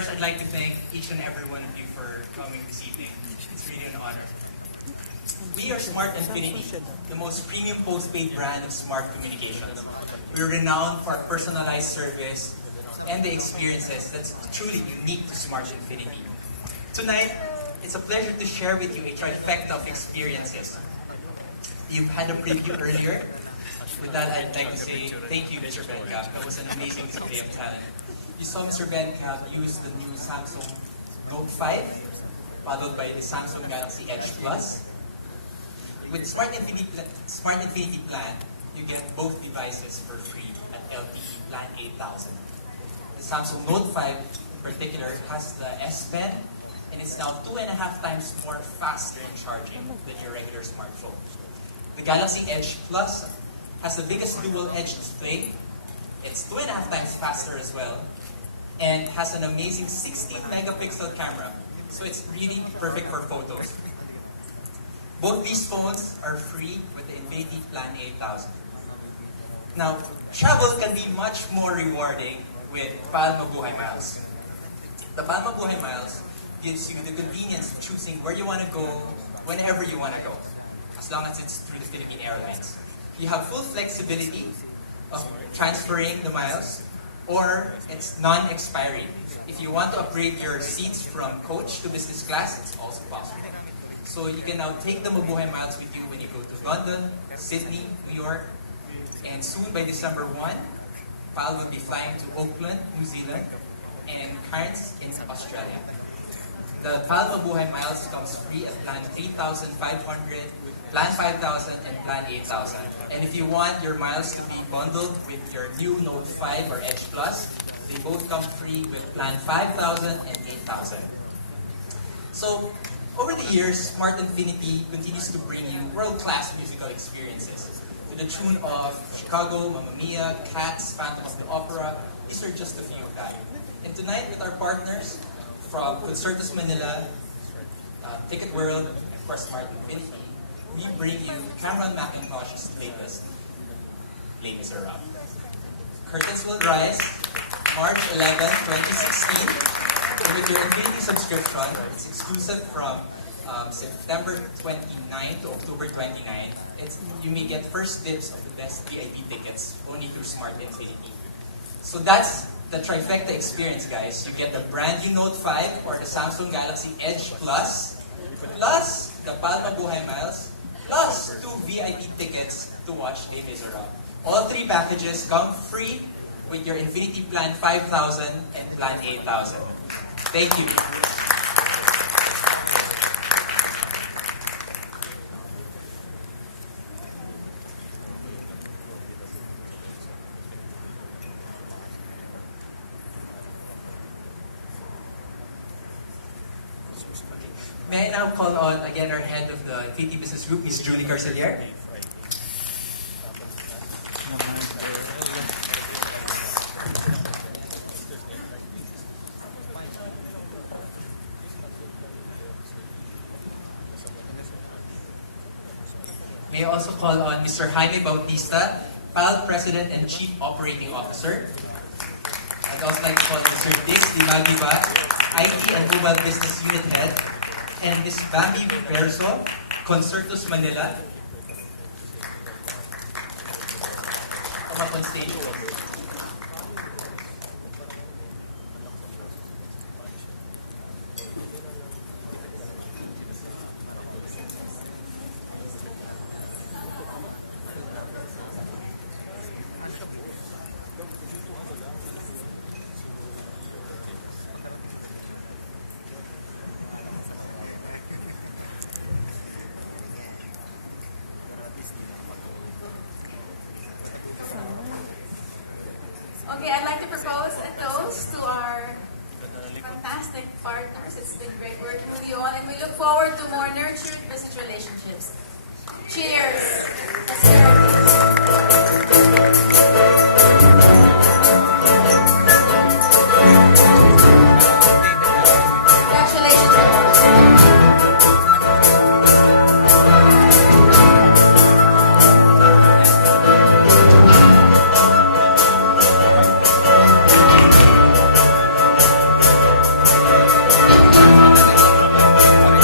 First, I'd like to thank each and every one of you for coming this evening. It's really an honor. We are Smart Infinity, the most premium postpaid brand of smart communications. We're renowned for our personalized service and the experiences that's truly unique to Smart Infinity. Tonight, it's a pleasure to share with you a trifecta of experiences. You've had a preview earlier. With that, I'd like to say thank you, Mr. Bencap. That was an amazing display of talent. You saw Mr. Bencap use the new Samsung Note 5, followed by the Samsung Galaxy Edge Plus. With Smart Infinity plan, you get both devices for free at LTE Plan 8000. The Samsung Note 5 in particular has the S Pen, and it's now 2.5 times more faster in charging than your regular smartphone. The Galaxy Edge Plus has the biggest dual-edge display. It's 2.5 times faster as well, and has an amazing 16-megapixel camera. So it's really perfect for photos. Both these phones are free with the Infinity Plan 8000. Now, travel can be much more rewarding with PAL Mabuhay Miles. The PAL Mabuhay Miles gives you the convenience of choosing where you want to go, whenever you want to go, as long as it's through the Philippine Airlines. You have full flexibility of transferring the miles, or it's non-expiry. If you want to upgrade your seats from coach to business class, it's also possible. So you can now take the Mabuhay Miles with you when you go to London, Sydney, New York, and soon by December 1, PAL will be flying to Auckland, New Zealand, and Cairns in Australia. The PAL Mabuhay Miles comes free at Plan 3,500, Plan 5,000, and Plan 8,000. And if you want your miles to be bundled with your new Note 5 or Edge Plus, they both come free with Plan 5,000 and 8,000. So, over the years, Smart Infinity continues to bring you world-class musical experiences to the tune of Chicago, Mamma Mia, Cats, Phantom of the Opera. These are just a few of them. And tonight, with our partners from Concertos Manila, Ticket World, and of course Smart Infinity, we bring you Cameron Mackintosh's latest around. Curtains will rise March 11, 2016. And with your Infinity subscription, it's exclusive from September 29 to October 29. You may get first dibs of the best VIP tickets only through Smart Infinity. So that's the trifecta experience, guys. You get the brand new Note 5 or the Samsung Galaxy Edge Plus, plus the PAL Mabuhay Miles, plus 2 VIP tickets to watch Les Miserables. All 3 packages come free with your Infinity Plan 5,000 and Plan 8,000. Thank you. May I now call on, again, our head of the Infinity Business Group, Ms. Julie Carcelier. May I also call on Mr. Jaime Bautista, PAL President and Chief Operating Officer. I'd also like to call on Mr. Dix Dimagiba, IT and Mobile Business Unit Head, and Ms. Bambi Verso, Concertos Manila. Come up on stage. Okay, I'd like to propose a toast to our fantastic partners. It's been great working with you all, and we look forward to more nurtured business relationships. Cheers!